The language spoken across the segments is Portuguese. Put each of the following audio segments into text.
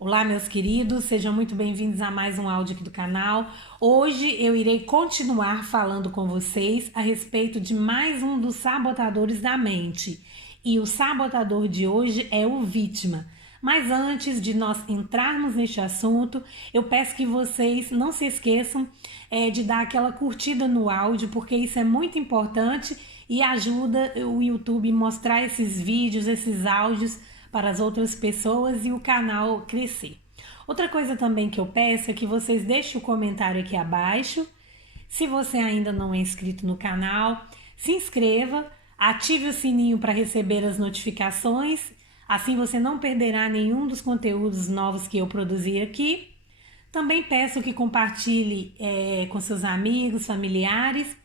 Olá, meus queridos, sejam muito bem-vindos a mais um áudio aqui do canal. Hoje eu irei continuar falando com vocês a respeito de mais um dos sabotadores da mente. E o sabotador de hoje é o vítima. Mas antes de nós entrarmos neste assunto, eu peço que vocês não se esqueçam de dar aquela curtida no áudio, porque isso é muito importante e ajuda o YouTube a mostrar esses vídeos, esses áudios para as outras pessoas e o canal crescer. Outra coisa também que eu peço é que vocês deixem o comentário aqui abaixo. Se você ainda não é inscrito no canal, se inscreva, ative o sininho para receber as notificações, assim você não perderá nenhum dos conteúdos novos que eu produzir aqui. Também peço que compartilhe com seus amigos, familiares.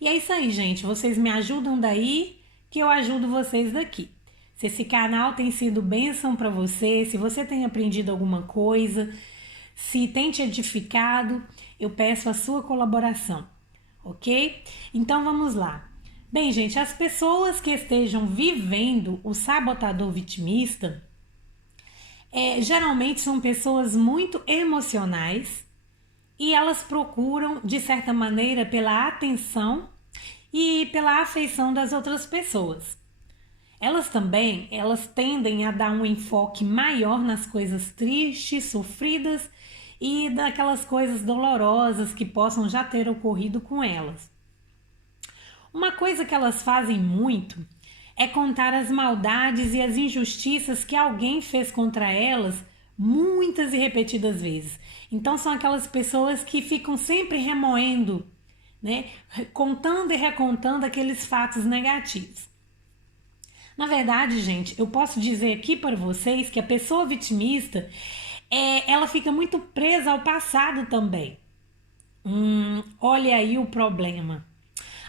E é isso aí, gente. Vocês me ajudam daí, que eu ajudo vocês daqui. Se esse canal tem sido bênção para você, se você tem aprendido alguma coisa, se tem te edificado, eu peço a sua colaboração, ok? Então vamos lá. Bem, gente, as pessoas que estejam vivendo o sabotador vitimista, geralmente são pessoas muito emocionais e elas procuram, de certa maneira, pela atenção e pela afeição das outras pessoas. Elas tendem a dar um enfoque maior nas coisas tristes, sofridas e daquelas coisas dolorosas que possam já ter ocorrido com elas. Uma coisa que elas fazem muito é contar as maldades e as injustiças que alguém fez contra elas muitas e repetidas vezes. Então são aquelas pessoas que ficam sempre remoendo, né? Contando e recontando aqueles fatos negativos. Na verdade, gente, eu posso dizer aqui para vocês que a pessoa vitimista, ela fica muito presa ao passado também. Olha aí o problema.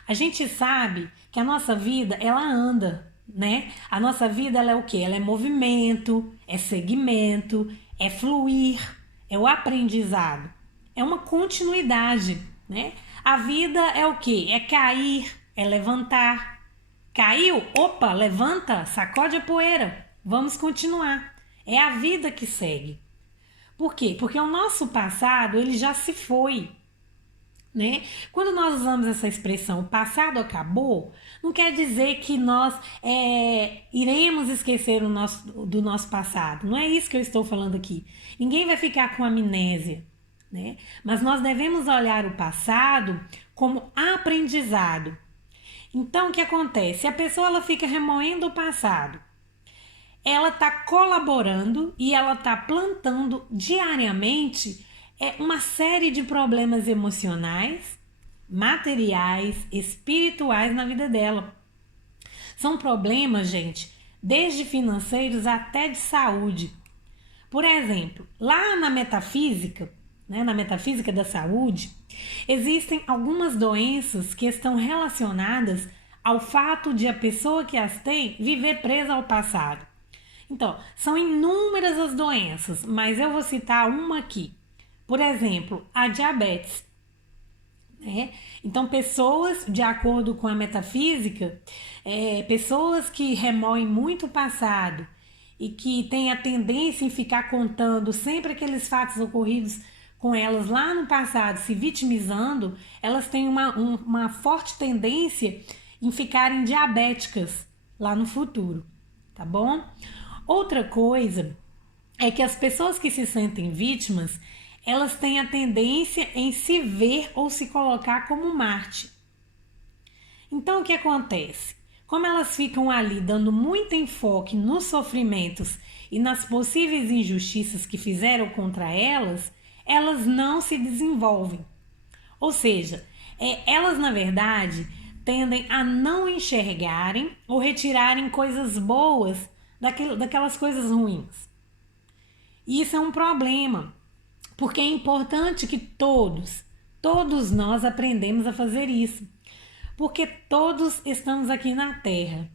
A gente sabe que a nossa vida, ela anda, né? A nossa vida, ela é o quê? Ela é movimento, é segmento, é fluir, é o aprendizado. É uma continuidade, né? A vida é o quê? É cair, é levantar. Caiu? Opa, levanta, sacode a poeira. Vamos continuar. É a vida que segue. Por quê? Porque o nosso passado, ele já se foi, né? Quando nós usamos essa expressão, o passado acabou, não quer dizer que nós iremos esquecer do nosso passado. Não é isso que eu estou falando aqui. Ninguém vai ficar com amnésia, né? Mas nós devemos olhar o passado como aprendizado. Então, o que acontece? A pessoa ela fica remoendo o passado. Ela está colaborando e ela está plantando diariamente uma série de problemas emocionais, materiais, espirituais na vida dela. São problemas, gente, desde financeiros até de saúde. Por exemplo, lá na metafísica, né, na metafísica da saúde, existem algumas doenças que estão relacionadas ao fato de a pessoa que as tem viver presa ao passado. Então, são inúmeras as doenças, mas eu vou citar uma aqui. Por exemplo, a diabetes. Então, pessoas, de acordo com a metafísica, pessoas que remoem muito o passado e que têm a tendência em ficar contando sempre aqueles fatos ocorridos com elas lá no passado, se vitimizando, elas têm uma forte tendência em ficarem diabéticas lá no futuro, tá bom? Outra coisa é que as pessoas que se sentem vítimas, elas têm a tendência em se ver ou se colocar como Marte. Então, o que acontece? Como elas ficam ali dando muito enfoque nos sofrimentos e nas possíveis injustiças que fizeram contra elas, elas não se desenvolvem. Ou seja, elas na verdade tendem a não enxergarem ou retirarem coisas boas daquelas coisas ruins. E isso é um problema, porque é importante que todos nós aprendemos a fazer isso, porque todos estamos aqui na Terra.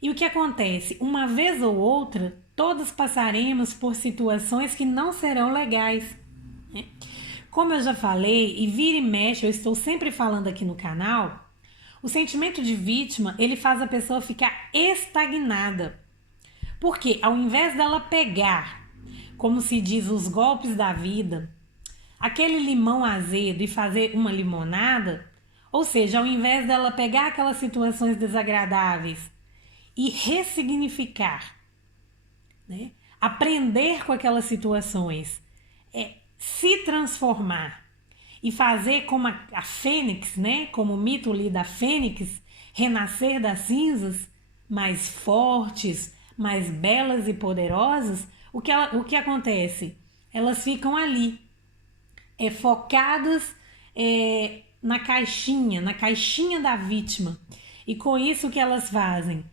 E o que acontece? Uma vez ou outra, todos passaremos por situações que não serão legais. Como eu já falei, e vira e mexe, eu estou sempre falando aqui no canal, o sentimento de vítima, ele faz a pessoa ficar estagnada. Porque ao invés dela pegar como se diz, os golpes da vida, aquele limão azedo e fazer uma limonada, ou seja, ao invés dela pegar aquelas situações desagradáveis e ressignificar, né? Aprender com aquelas situações, se transformar e fazer como a fênix, né? Como o mito ali da fênix, renascer das cinzas, mais fortes, mais belas e poderosas, o que acontece? Elas ficam ali, focadas na caixinha da vítima. E com isso o que elas fazem?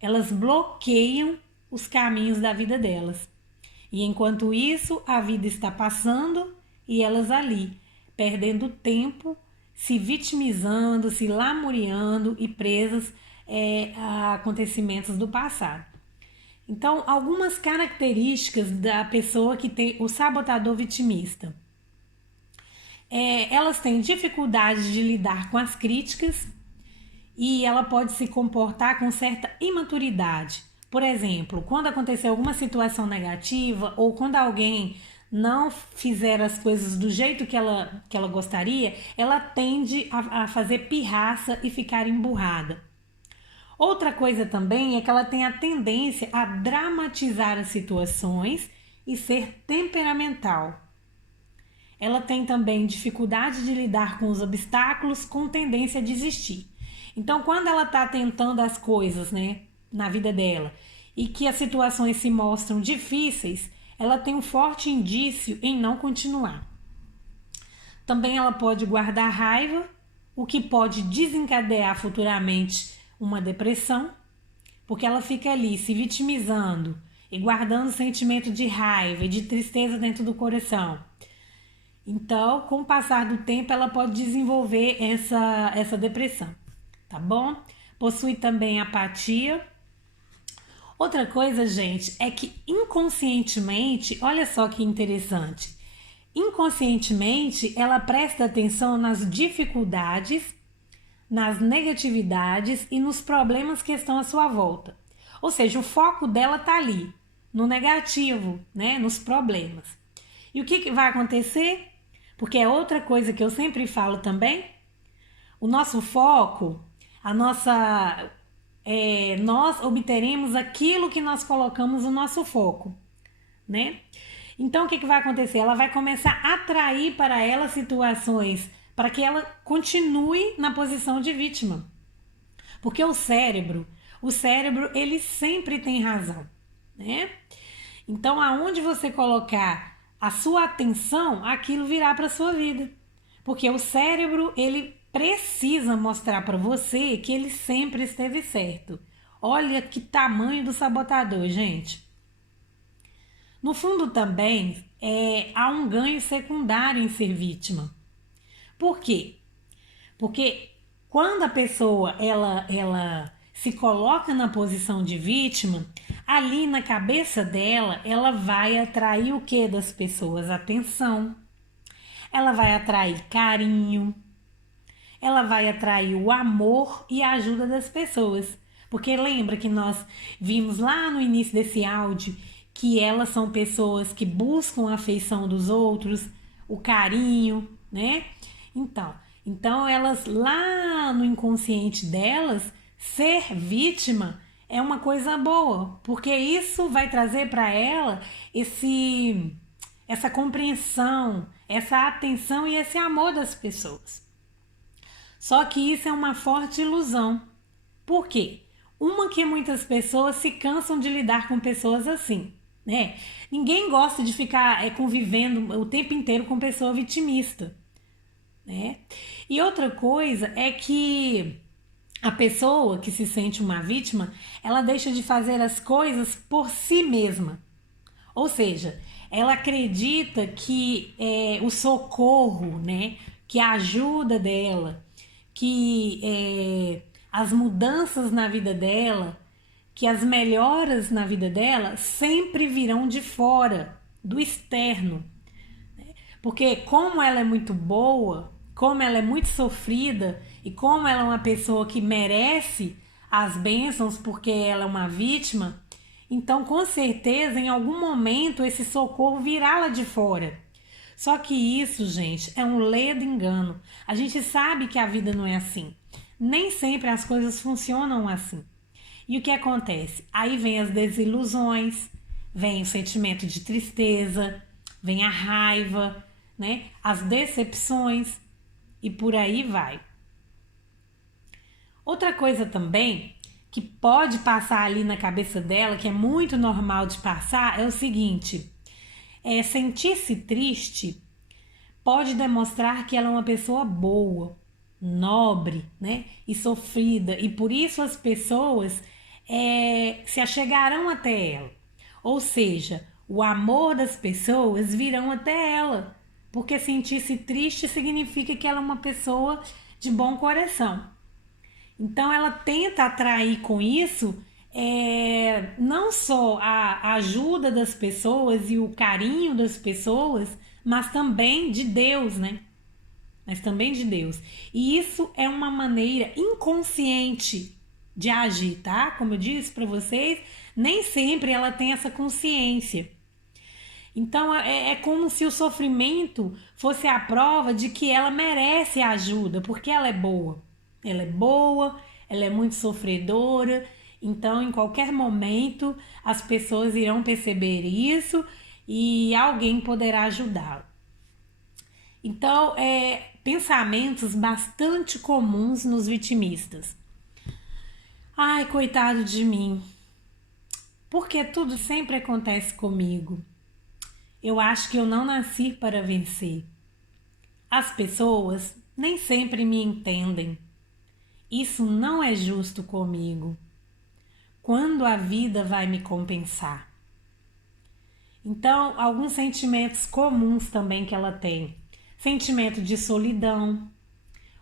Elas bloqueiam os caminhos da vida delas. E enquanto isso, a vida está passando e elas ali, perdendo tempo, se vitimizando, se lamuriando e presas a acontecimentos do passado. Então, algumas características da pessoa que tem o sabotador vitimista. Elas têm dificuldade de lidar com as críticas e ela pode se comportar com certa imaturidade. Por exemplo, quando acontecer alguma situação negativa ou quando alguém não fizer as coisas do jeito que ela gostaria, ela tende a fazer pirraça e ficar emburrada. Outra coisa também é que ela tem a tendência a dramatizar as situações e ser temperamental. Ela tem também dificuldade de lidar com os obstáculos, com tendência a desistir. Então, quando ela está tentando as coisas, né, na vida dela e que as situações se mostram difíceis, ela tem um forte indício em não continuar. Também ela pode guardar raiva, o que pode desencadear futuramente uma depressão, porque ela fica ali se vitimizando e guardando sentimento de raiva e de tristeza dentro do coração. Então, com o passar do tempo, ela pode desenvolver essa depressão, tá bom? Possui também apatia. Outra coisa, gente, é que inconscientemente, olha só que interessante, inconscientemente ela presta atenção nas dificuldades, nas negatividades e nos problemas que estão à sua volta. Ou seja, o foco dela tá ali, no negativo, né? Nos problemas. E o que vai acontecer? Porque é outra coisa que eu sempre falo também, o nosso foco, nós obteremos aquilo que nós colocamos no nosso foco, né? Então o que vai acontecer? Ela vai começar a atrair para ela situações para que ela continue na posição de vítima. Porque o cérebro ele sempre tem razão, né? Então aonde você colocar a sua atenção, aquilo virá para a sua vida. Porque o cérebro, ele precisa mostrar para você que ele sempre esteve certo. Olha que tamanho do sabotador, gente. No fundo também há um ganho secundário em ser vítima. Por quê? Porque quando a pessoa ela se coloca na posição de vítima, ali na cabeça dela, ela vai atrair o que das pessoas? Atenção. Ela vai atrair carinho. Ela vai atrair o amor e a ajuda das pessoas. Porque lembra que nós vimos lá no início desse áudio que elas são pessoas que buscam a afeição dos outros, o carinho, né? Então elas lá no inconsciente delas, ser vítima é uma coisa boa, porque isso vai trazer para ela essa compreensão, essa atenção e esse amor das pessoas. Só que isso é uma forte ilusão. Por quê? Que muitas pessoas se cansam de lidar com pessoas assim, né? Ninguém gosta de ficar convivendo o tempo inteiro com pessoa vitimista, né? E outra coisa é que a pessoa que se sente uma vítima, ela deixa de fazer as coisas por si mesma. Ou seja, ela acredita que o socorro, né, que a ajuda dela, que as mudanças na vida dela, que as melhoras na vida dela sempre virão de fora, do externo. Porque como ela é muito boa, como ela é muito sofrida e como ela é uma pessoa que merece as bênçãos porque ela é uma vítima, Então, com certeza, em algum momento, esse socorro virá lá de fora. Só que isso, gente, é um ledo engano. A gente sabe que a vida não é assim. Nem sempre as coisas funcionam assim. E o que acontece? Aí vem as desilusões, vem o sentimento de tristeza, vem a raiva, né? As decepções e por aí vai. Outra coisa também que pode passar ali na cabeça dela, que é muito normal de passar, é o seguinte: sentir-se triste pode demonstrar que ela é uma pessoa boa, nobre, né? E sofrida, e por isso as pessoas se achegarão até ela. Ou seja, o amor das pessoas virão até ela, porque sentir-se triste significa que ela é uma pessoa de bom coração. Então ela tenta atrair com isso não só a ajuda das pessoas e o carinho das pessoas, mas também de Deus, né? Mas também de Deus. E isso é uma maneira inconsciente de agir, tá? Como eu disse para vocês, nem sempre ela tem essa consciência. Então é como se o sofrimento fosse a prova de que ela merece ajuda, porque ela é boa. Ela é boa, ela é muito sofredora, então em qualquer momento as pessoas irão perceber isso e alguém poderá ajudá-la. Então, pensamentos bastante comuns nos vitimistas. Ai, coitado de mim, porque tudo sempre acontece comigo. Eu acho que eu não nasci para vencer. As pessoas nem sempre me entendem. Isso não é justo comigo. Quando a vida vai me compensar? Então, alguns sentimentos comuns também que ela tem. Sentimento de solidão,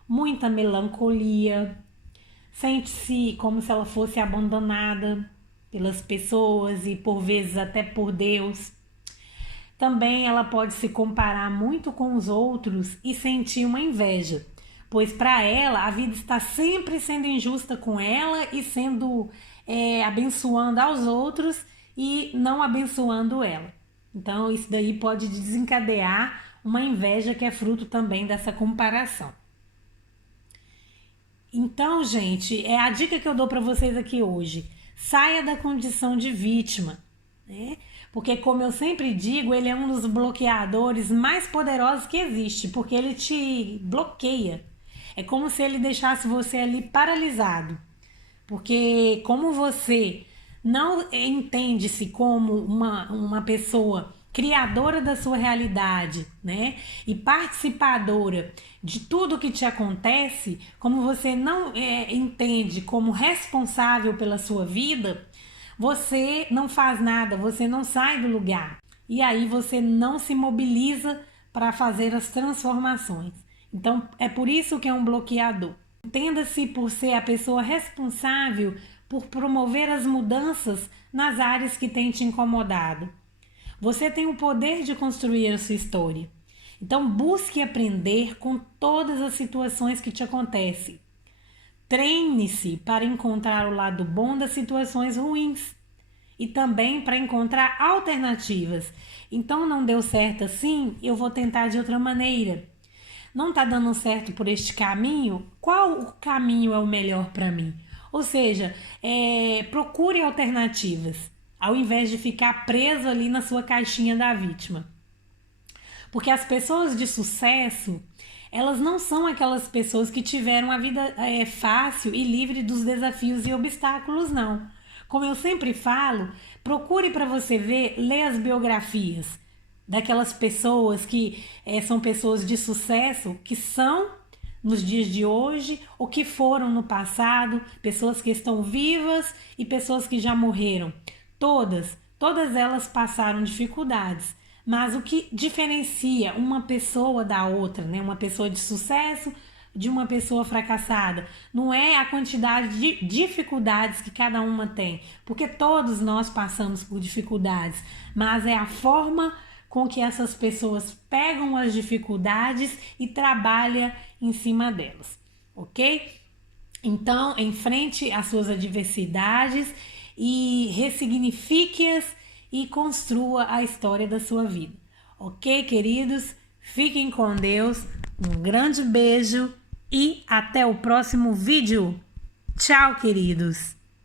muita melancolia, sente-se como se ela fosse abandonada pelas pessoas e por vezes até por Deus. Também ela pode se comparar muito com os outros e sentir uma inveja, pois para ela a vida está sempre sendo injusta com ela e sendo abençoando aos outros e não abençoando ela. Então isso daí pode desencadear uma inveja que é fruto também dessa comparação. Então, gente, é a dica que eu dou para vocês aqui hoje. Saia da condição de vítima, né? Porque, como eu sempre digo, ele é um dos bloqueadores mais poderosos que existe, porque ele te bloqueia. É como se ele deixasse você ali paralisado. Porque como você não entende-se como uma pessoa criadora da sua realidade, né? E participadora de tudo que te acontece, como você não entende como responsável pela sua vida, você não faz nada, você não sai do lugar. E aí você não se mobiliza para fazer as transformações. Então, é por isso que é um bloqueador. Entenda-se por ser a pessoa responsável por promover as mudanças nas áreas que têm te incomodado. Você tem o poder de construir a sua história. Então, busque aprender com todas as situações que te acontecem. Treine-se para encontrar o lado bom das situações ruins e também para encontrar alternativas. Então, não deu certo assim, eu vou tentar de outra maneira. Não está dando certo por este caminho? Qual o caminho é o melhor para mim? Ou seja, procure alternativas, ao invés de ficar preso ali na sua caixinha da vítima. Porque as pessoas de sucesso, elas não são aquelas pessoas que tiveram a vida fácil e livre dos desafios e obstáculos, não. Como eu sempre falo, procure para você ver, lê as biografias daquelas pessoas que são pessoas de sucesso, que são nos dias de hoje ou que foram no passado, pessoas que estão vivas e pessoas que já morreram. Todas elas passaram dificuldades. Mas o que diferencia uma pessoa da outra, né? Uma pessoa de sucesso de uma pessoa fracassada, não é a quantidade de dificuldades que cada uma tem, porque todos nós passamos por dificuldades, mas é a forma com que essas pessoas pegam as dificuldades e trabalham em cima delas, ok? Então, enfrente as suas adversidades e ressignifique-as e construa a história da sua vida. Ok, queridos? Fiquem com Deus. Um grande beijo e até o próximo vídeo. Tchau, queridos!